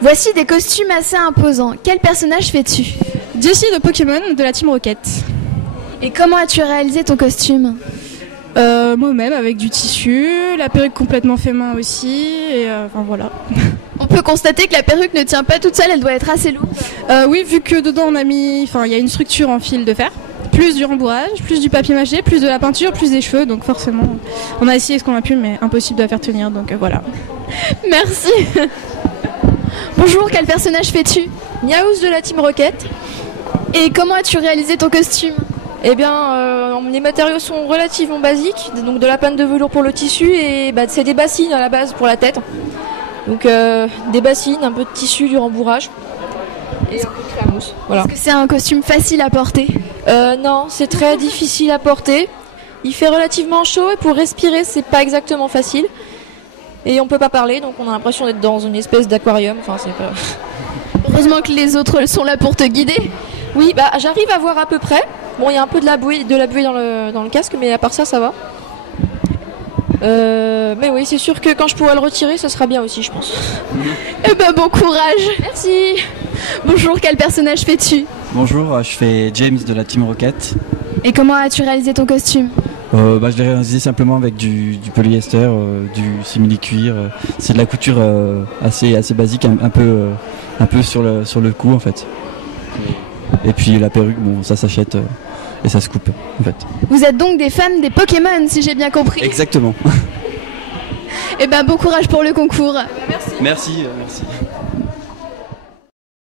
Voici des costumes assez imposants. Quel personnage fais-tu? Jessie de Pokémon de la Team Rocket. Et comment as-tu réalisé ton costume? Moi-même avec du tissu, la perruque complètement fait main aussi, et enfin voilà. On peut constater que la perruque ne tient pas toute seule, elle doit être assez lourde. Oui, vu que dedans on a mis, il y a une structure en fil de fer, plus du rembourrage, plus du papier mâché, plus de la peinture, plus des cheveux, donc forcément on a essayé ce qu'on a pu, mais impossible de la faire tenir, donc voilà. Merci. Bonjour, quel personnage fais-tu? Niaous de la Team Rocket. Et comment as-tu réalisé ton costume? Eh bien, les matériaux sont relativement basiques, donc de la pâte de velours pour le tissu et c'est des bassines à la base pour la tête. Donc des bassines, un peu de tissu, du rembourrage et un peu de crème mousse. Voilà. Est-ce que c'est un costume facile à porter? Non, c'est très difficile à porter. Il fait relativement chaud et pour respirer, c'est pas exactement facile. Et on peut pas parler, donc on a l'impression d'être dans une espèce d'aquarium. Enfin, c'est pas... Heureusement que les autres sont là pour te guider. Oui, j'arrive à voir à peu près. Bon, il y a un peu de la buée dans le casque, mais à part ça, ça va. Mais oui, c'est sûr que quand je pourrai le retirer, ça sera bien aussi, je pense. Eh ben, bon courage. Merci. Bonjour, quel personnage fais-tu? Bonjour, je fais James de la Team Rocket. Et comment as-tu réalisé ton costume? Je l'ai réalisé simplement avec du polyester, du simili-cuir. C'est de la couture assez basique, un peu sur le cou en fait. Et puis la perruque, bon, ça s'achète et ça se coupe en fait. Vous êtes donc des fans des Pokémon, si j'ai bien compris. Exactement. Eh ben, bon courage pour le concours. Merci.